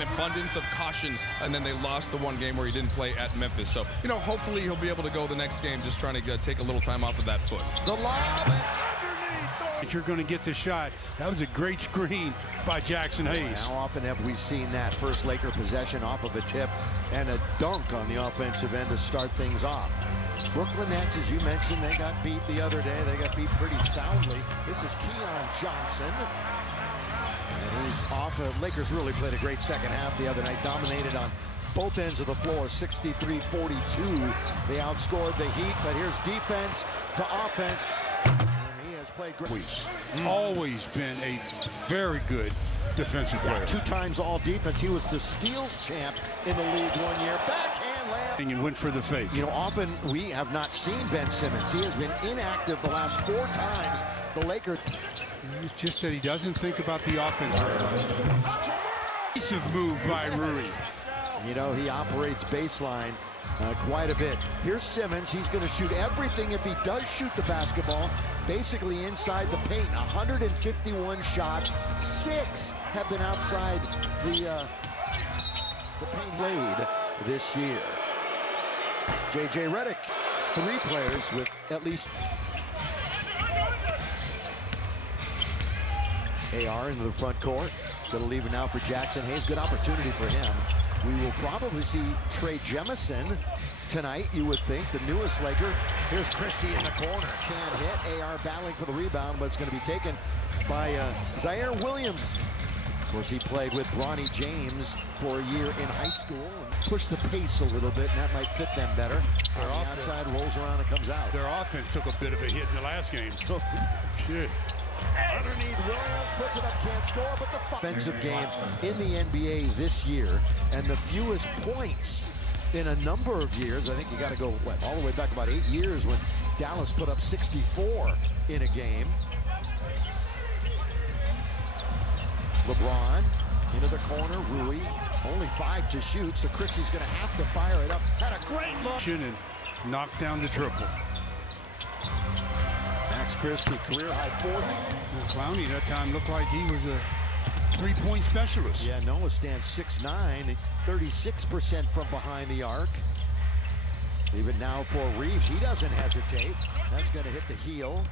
an abundance of caution, and then they lost the one game where he didn't play at Memphis. So, you know, hopefully he'll be able to go the next game just trying to take a little time off of that foot. The lob. You're going to get the shot. That was a great screen by Jackson Hayes. How often have we seen that first Laker possession off of a tip and a dunk on the offensive end to start things off? Brooklyn Nets, as you mentioned, they got beat the other day. They got beat pretty soundly. This is Keon Johnson. And he's off. Lakers really played a great second half the other night, dominated on both ends of the floor, 63-42. They outscored the Heat, but here's defense to offense. Played great. Always been a very good defensive player. 2 times all defense. He was the steals champ in the league one year. Backhand layup. And went for the fake. You know, often we have not seen Ben Simmons. He has been inactive the last 4 times. The Lakers. It's just that he doesn't think about the offense very much. Aggressive move by Rui. You know, he operates baseline quite a bit. Here's Simmons. He's going to shoot everything if he does shoot the basketball. Basically inside the paint. 151 shots. 6 have been outside the paint played this year. J.J. Redick. 3 players with at least AR into the front court. Going to leave it now for Jackson Hayes. Good opportunity for him. We will probably see Trey Jemison tonight, you would think, the newest Laker. Here's Christie in the corner. Can't hit. AR battling for the rebound, but it's going to be taken by Zaire Williams. Of course, he played with Bronny James for a year in high school and pushed the pace a little bit, and that might fit them better. Their the outside rolls around and comes out. Their offense took a bit of a hit in the last game. Shit. Underneath, Williams puts it up, can't score, but the offensive game in the NBA this year, and the fewest points in a number of years. I think you got to go all the way back about 8 years when Dallas put up 64 in a game. LeBron into the corner. Rui only 5 to shoot, so Christie's going to have to fire it up. Had a great look And knocked down the triple. Max Christie, career high 40. Clowney that time looked like he was a 3-point specialist. Yeah, Noah stands 6'9", 36% from behind the arc. Even now for Reeves, he doesn't hesitate. That's going to hit the heel.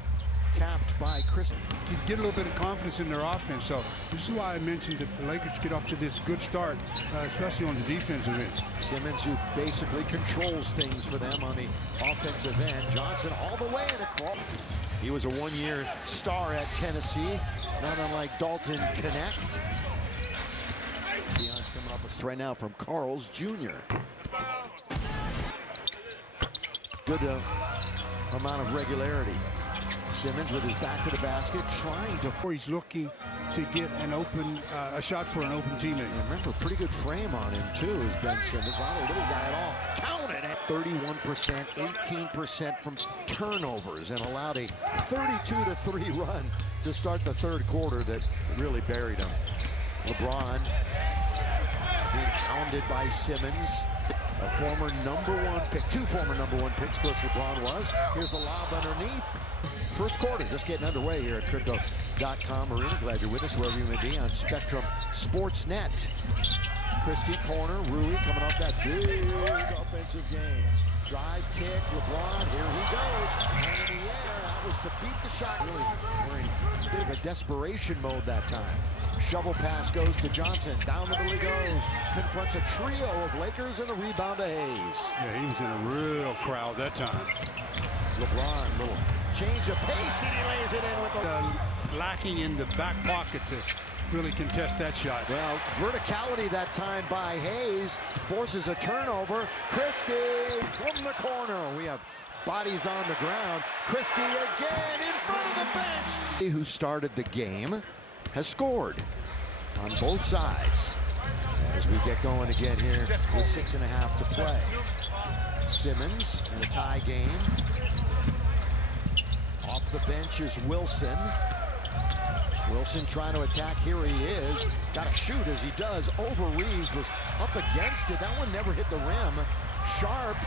Tapped by Chris. You get a little bit of confidence in their offense. So this is why I mentioned that the Lakers get off to this good start, especially on the defensive end. Simmons, who basically controls things for them on the offensive end. Johnson all the way in a crawl. He was a one-year star at Tennessee, not unlike Dalton Connect. Deion's coming off a right now from Carl's Jr. Good amount of regularity. Simmons with his back to the basket, trying to. He's looking to get an open, a shot for an open teammate. And remember, pretty good frame on him too, is Ben Simmons. Not a little guy at all. Counted at 31%, 18% from turnovers, and allowed a 32-3 run to start the third quarter that really buried him. LeBron being hounded by Simmons. A former #1 pick, 2 former #1 picks, of course, LeBron was. Here's the lob underneath. First quarter just getting underway here at Crypto.com Arena. Glad you're with us wherever you may be on Spectrum Sportsnet. Christie corner, Rui coming off that big offensive game. Drive kick, LeBron, here he goes. And in the air, that was to beat the shot. Really, we're in a bit of a desperation mode that time. Shovel pass goes to Johnson. Down the middle he goes. Confronts a trio of Lakers and a rebound to Hayes. Yeah, he was in a real crowd that time. LeBron, little change of pace, and he lays it in with the lacking in the back pocket to really contest that shot. Well, verticality that time by Hayes forces a turnover. Christie from the corner. We have bodies on the ground. Christie again in front of the bench. Who started the game has scored on both sides. As we get going again here with 6.5 to play. Simmons in a tie game. Off the bench is Wilson. Wilson trying to attack. Here he is. Got to shoot as he does. Over Reeves, was up against it. That one never hit the rim. Sharp.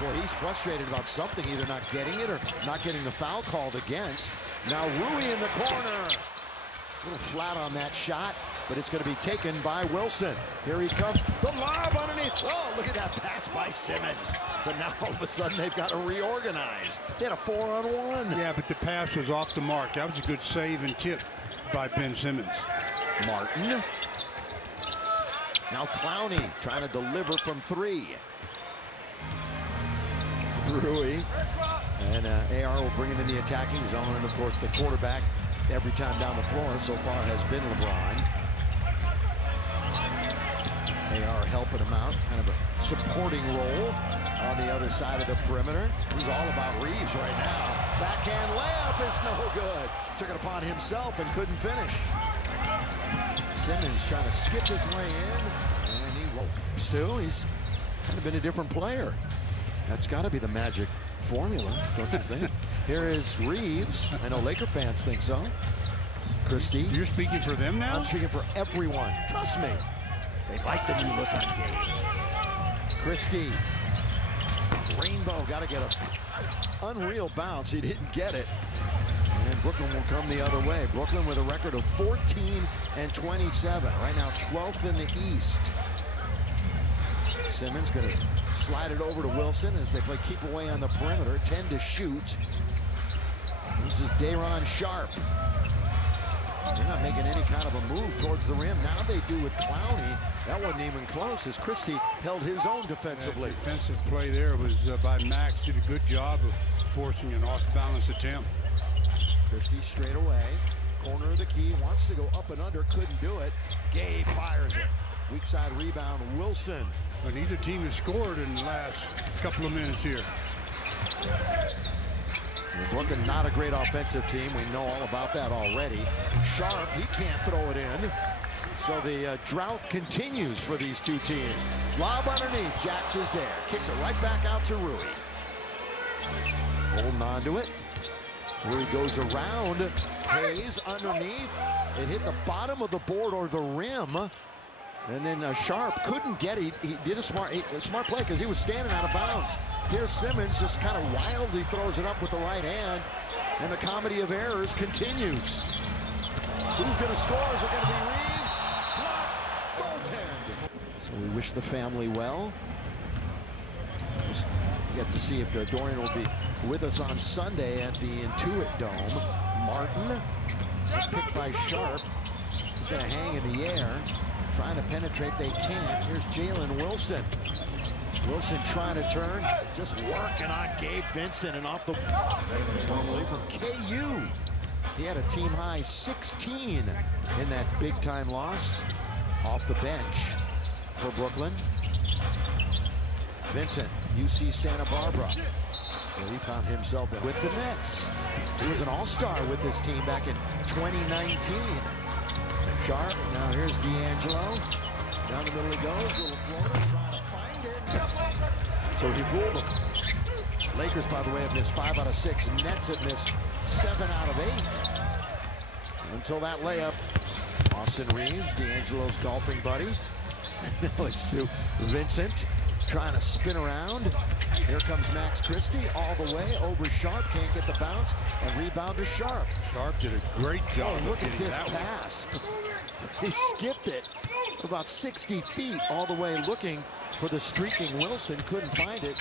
Boy, he's frustrated about something, either not getting it or not getting the foul called against. Now Rui in the corner. A little flat on that shot. but it's going to be taken by Wilson. Here he comes. The lob underneath. Oh, look at that pass by Simmons. But now all of a sudden they've got to reorganize. They had a 4-on-1. Yeah, but the pass was off the mark. That was a good save and tip by Ben Simmons. Martin. Now Clowney trying to deliver from 3. Rui. And AR will bring him in the attacking zone. And, of course, the quarterback every time down the floor so far has been LeBron. AR helping him out. Kind of a supporting role on the other side of the perimeter. He's all about Reeves right now. Backhand layup is no good. Took it upon himself and couldn't finish. Simmons trying to skip his way in. And he won't. Stu, he's kind of been a different player. That's got to be the magic formula, don't you think? Here is Reeves. I know Laker fans think so. Christie. You're speaking for them now? I'm speaking for everyone. Trust me. They like the new look on game. Christie. Rainbow got to get an unreal bounce. He didn't get it. And Brooklyn will come the other way. Brooklyn with a record of 14-27. Right now 12th in the East. Simmons going to slide it over to Wilson as they play keep away on the perimeter. 10 to shoot. This is Day'Ron Sharp. They're not making any kind of a move towards the rim. Now they do with Clowney. That wasn't even close as Christie held his own defensively. That defensive play there was by Max. Did a good job of forcing an off-balance attempt. Christie straight away. Corner of the key. Wants to go up and under. Couldn't do it. Gabe fires it. Weak side rebound. Wilson. But neither team has scored in the last couple of minutes here. Brooklyn not a great offensive team. We know all about that already. Sharp, he can't throw it in. So the drought continues for these two teams. Lob underneath. Jax is there. Kicks it right back out to Rui. Holding on to it. Rui goes around. Hayes underneath. It hit the bottom of the board or the rim. And then Sharp couldn't get it. He did a smart play because he was standing out of bounds. Here's Simmons just kind of wildly throws it up with the right hand. And the comedy of errors continues. Who's going to score? Is it going to be Reeves? Block. Goaltend. So we wish the family well. Just get to see if Dorian will be with us on Sunday at the Intuit Dome. Martin, picked by Sharp. He's going to hang in the air. Trying to penetrate, they can't. Here's Jalen Wilson. Wilson trying to turn, just working on Gabe Vincent and off the normally from KU. He had a team high 16 in that big time loss off the bench for Brooklyn. Vincent, UC Santa Barbara. Well, he found himself with the Nets. He was an all-star with this team back in 2019. Sharp, now here's D'Angelo. Down the middle he goes, little floater, trying to find it. So he fooled them. Lakers, by the way, have missed 5 out of 6. Nets have missed 7 out of 8. Until that layup. Austin Reeves, D'Angelo's golfing buddy. Now it's to Vincent, trying to spin around. Here comes Max Christie all the way over Sharp. Can't get the bounce and rebound to Sharp. Sharp did a great job. Oh, look at this pass. He skipped it for about 60 feet all the way looking for the streaking Wilson. Couldn't find it.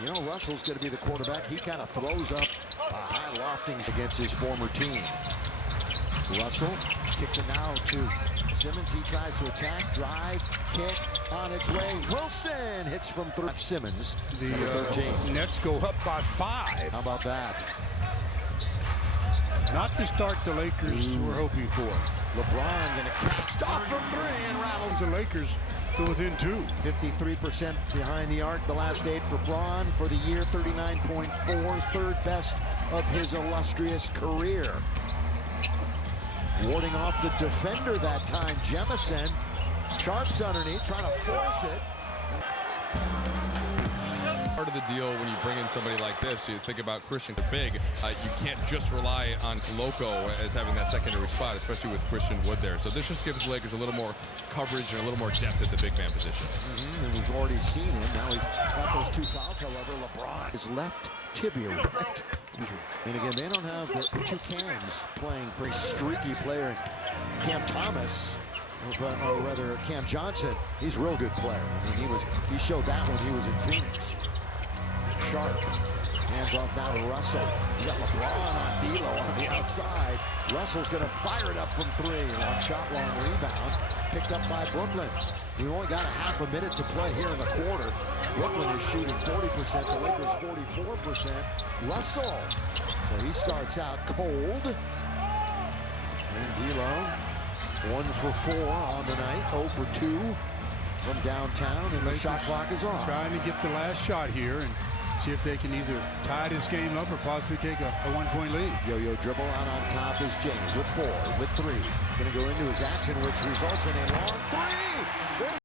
You know, Russell's going to be the quarterback. He kind of throws up a high lofting against his former team. Russell kicks it now to Simmons. He tries to attack, drive, kick on its way. Wilson hits from 3. Simmons, the Nets go up by 5. How about that? Not the start the Lakers were hoping for. LeBron going to catch off from 3 and rattles the Lakers to within 2. 53% behind the arc the last 8 for Braun for the year. 39.4, third best of his illustrious career. Warding off the defender that time, Jemison. Sharp's underneath, trying to force it. Part of the deal when you bring in somebody like this, you think about Christian big. You can't just rely on Koloko as having that secondary spot, especially with Christian Wood there. So this just gives the Lakers a little more coverage and a little more depth at the big man position. And we've already seen him. Now he's got those 2 fouls. However, LeBron is left tibia ripped. And again, they don't have the 2 cans playing for a streaky player, Cam Thomas. or rather Cam Johnson, he's a real good player. I mean, he showed that when he was in Phoenix. Sharp. Hands off now to Russell. You got LeBron on D'Lo on the outside. Russell's going to fire it up from three. Long shot, long rebound. Picked up by Brooklyn. We only got a half a minute to play here in the quarter. Brooklyn is shooting 40%, the Lakers 44%. Russell. So he starts out cold. And D'Lo, 1 for 4 on the night, 0 for 2 from downtown, and the shot clock is off. Trying to get the last shot here and see if they can either tie this game up or possibly take a 1-point lead. Yo-yo dribble out on top is James with 4, with 3. Going to go into his action, which results in a long 3.